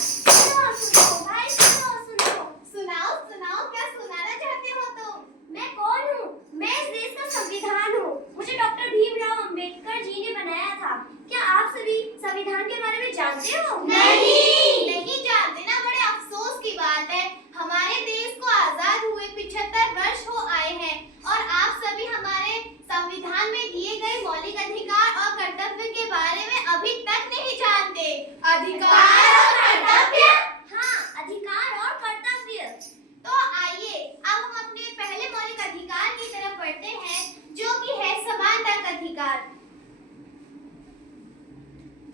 सुनो सुनो भाई, सुनो सुनो। सुनाओ सुनाओ, क्या सुनाना चाहते हो तुम? मैं कौन हूँ? मैं इस देश का संविधान हूँ। मुझे डॉक्टर भीमराव अंबेडकर जी ने बनाया था। क्या आप सभी संविधान के बारे में जानते हो? नहीं जानते ना, बड़े अफसोस की बात है। हमारे देश को आजाद हुए 75 वर्ष हो आए हैं और आप सभी हमारे संविधान में दिए गए मौलिक अधिकार और कर्तव्य के बारे में अभी तक नहीं जानते। अधिकार और कर्तव्य? हाँ, अधिकार और कर्तव्य। तो आइए अब हम अपने पहले मौलिक अधिकार की तरफ बढ़ते हैं, जो कि है समानता का अधिकार।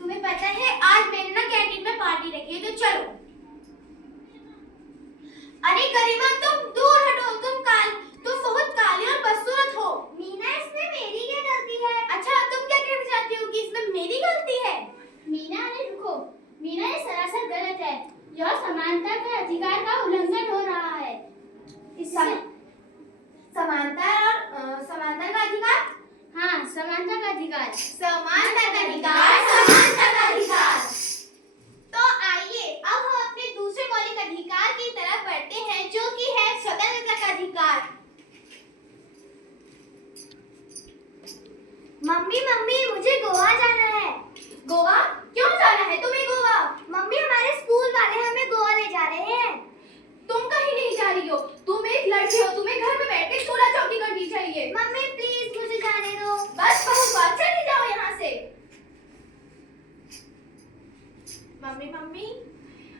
तुम्हें पता है आज मैंने ना कैंटीन में पार्टी रखी है, तो चलो। अरे गरिमा, तुम दूर हटो, तुम बहुत काली और बदसूरत हो। मीना, इसमें मेरी क्या गलती है? अच्छा, तुम क्या कहना चाहती हो कि इसमें मेरी गलती है? मीना, अरे रुको। मीना, ये सरासर गलत है। यह समानता के अधिकार का उल्लंघन हो रहा है। समानता का अधिकार? हाँ, समानता का अधिकार। समानता का अधिकार, समानता का अधिकार। तो आइए अब हम अपने दूसरे मौलिक अधिकार की तरफ बढ़ते हैं, जो कि है स्वतंत्रता का अधिकार। मम्मी मम्मी, मुझे गोवा जाना है। गोवा? क्यों जाना है तुम्हें गोवा? मम्मी, हमारे स्कूल वाले हमें गोवा ले जा रहे हैं। तुम कहीं नहीं जा रही हो, तुम एक लड़की हो, तुम्हें घर में बैठ के चूल्हा चौकी करनी चाहिए। मम्मी प्लीज मुझे जाने दो। बस बहुत बात, चली जाओ यहाँ से। मम्मी मम्मी,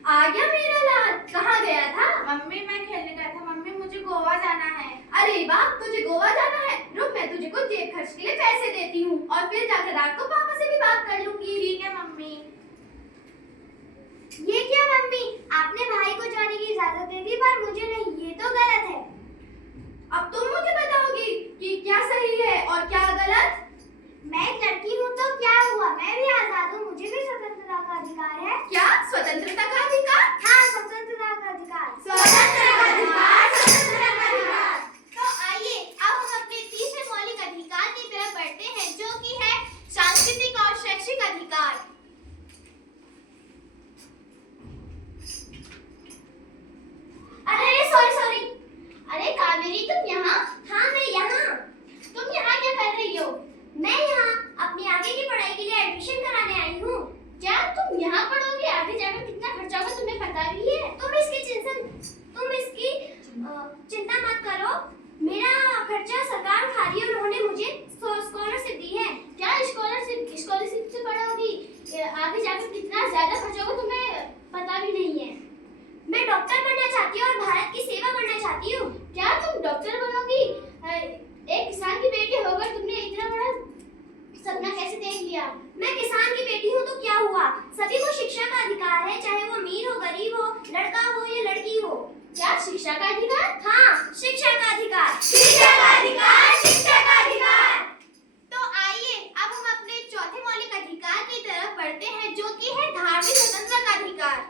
आ गया मेरा लाल। कहाँ गया था? मम्मी, मैं खेलने गया था। मम्मी, मुझे गोवा जाना है। अरे वाह, तुझे गोवा जाना है? रुक, मैं तुझे कुछ जेब खर्च के लिए पैसे देती हूँ और फिर जाकर रात को पापा से भी बात कर लूंगी। ठीक है मम्मी। ये क्या मम्मी, आपने भाई को जाने की इजाजत दे दी पर मुझे नहीं, ये तो गलत है। अब तुम मुझे बताओगी कि क्या सही है और क्या गलत? मैं एक लड़की हूँ तो क्या हुआ, मैं भी आजाद हूँ, मुझे भी स्वतंत्रता का अधिकार है। क्या स्वतंत्रता का अधिकार? हाँ, स्वतंत्रता का अधिकार। स्वतंत्रता का अधिकार, स्वतंत्रता का अधिकार। तो आइए अब हम अपने तीसरे मौलिक अधिकार की तरफ बढ़ते हैं, जो कि है सांस्कृतिक और शैक्षिक अधिकार। अरे सॉरी। अरे कावेरी, तुम यहाँ? हाँ, मैं यहाँ। तुम यहाँ क्या कर रही हो? मैं यहाँ अपनी आगे की पढ़ाई के लिए एडमिशन कराने आई हूँ। क्या तुम यहाँ पढ़ोगे? आगे जाकर कितना खर्चा होगा तुम्हें पता भी है? तुम इसकी चिंता मत करो। मेरा खर्चा सरकार उठा रही है, उन्होंने मुझे स्कॉलरशिप दी है। क्या स्कॉलरशिप से पढ़ोगी? आगे जाकर कितना ज्यादा खर्चा होगा तुम्हें पता भी नहीं है। मैं डॉक्टर बनना चाहती हूँ और भारत की सेवा करना चाहती हूँ। क्या तुम डॉक्टर बनोगी? एक किसान की बेटी होकर तुमने इतना बड़ा सपना कैसे देख लिया? मैं किसान की बेटी हूँ तो क्या हुआ? सभी को शिक्षा का अधिकार है, चाहे वो अमीर हो, गरीब हो, लड़का हो या लड़की हो। क्या शिक्षा का अधिकार? हाँ, शिक्षा का अधिकार, शिक्षा का अधिकार, शिक्षा का अधिकार। तो आइए अब हम अपने चौथे मौलिक अधिकार की तरफ बढ़ते हैं, जो कि है धार्मिक स्वतंत्रता का अधिकार।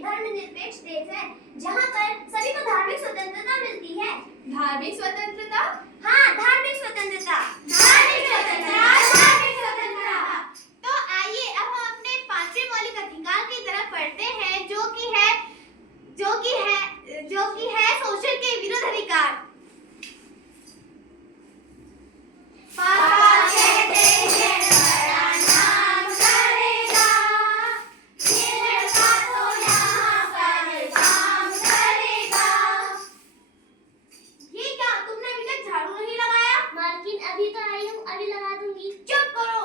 धर्मनिरपेक्ष देश है जहाँ पर सभी को धार्मिक स्वतंत्रता मिलती है। धार्मिक स्वतंत्रता? हाँ, धार्मिक स्वतंत्रता, धार्मिक स्वतंत्रता, धार्मिक स्वतंत्रता। तो आइए अब हम अपने पांचवें मौलिक अधिकार की तरफ बढ़ते हैं, जो कि है शोषण के विरुद्ध अधिकार। पापा कहते हैं बड़ा नाम करेगा, ये लड़का तो यहाँ पर काम करेगा। ये क्या, तुमने अभी तक झाड़ू नहीं लगाया? मालकिन, अभी तो आई हूँ, अभी लगा दूंगी। चुप करो,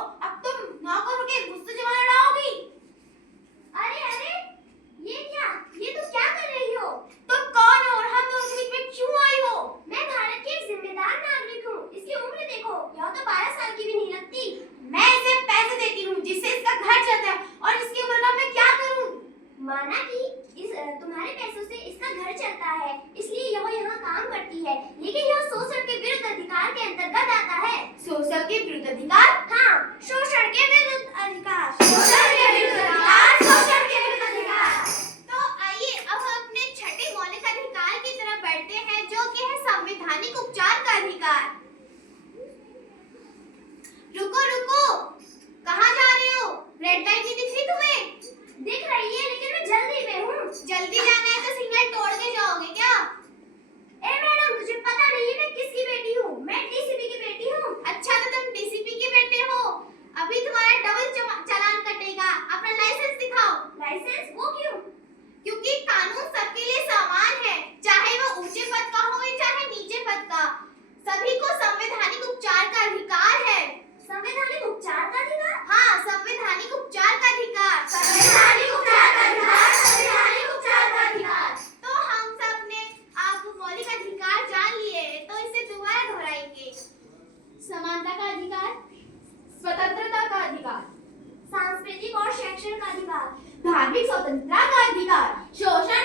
चालान कटेगा। अपना लाइसेंस दिखाओ। लाइसेंस वो क्यों? क्योंकि कानून सबके लिए समान है, चाहे वो ऊंचे पद का हो या चाहे नीचे पद का। सभी को संवैधानिक उपचार का अधिकार है। संवैधानिक उपचार का अधिकार? हाँ, संवैधानिक उपचार का अधिकार। संवैधानिक उपचार का अधिकार, संवैधानिक उपचार का अधिकार। तो हम सब ने आप मौलिक अधिकार जान लिए, तो इसे दोबारा दोहराएंगे। समानता का अधिकार, स्वतंत्रता का अधिकार, सांस्कृतिक और शैक्षणिक अधिकार, धार्मिक स्वतंत्रता का अधिकार, शोषण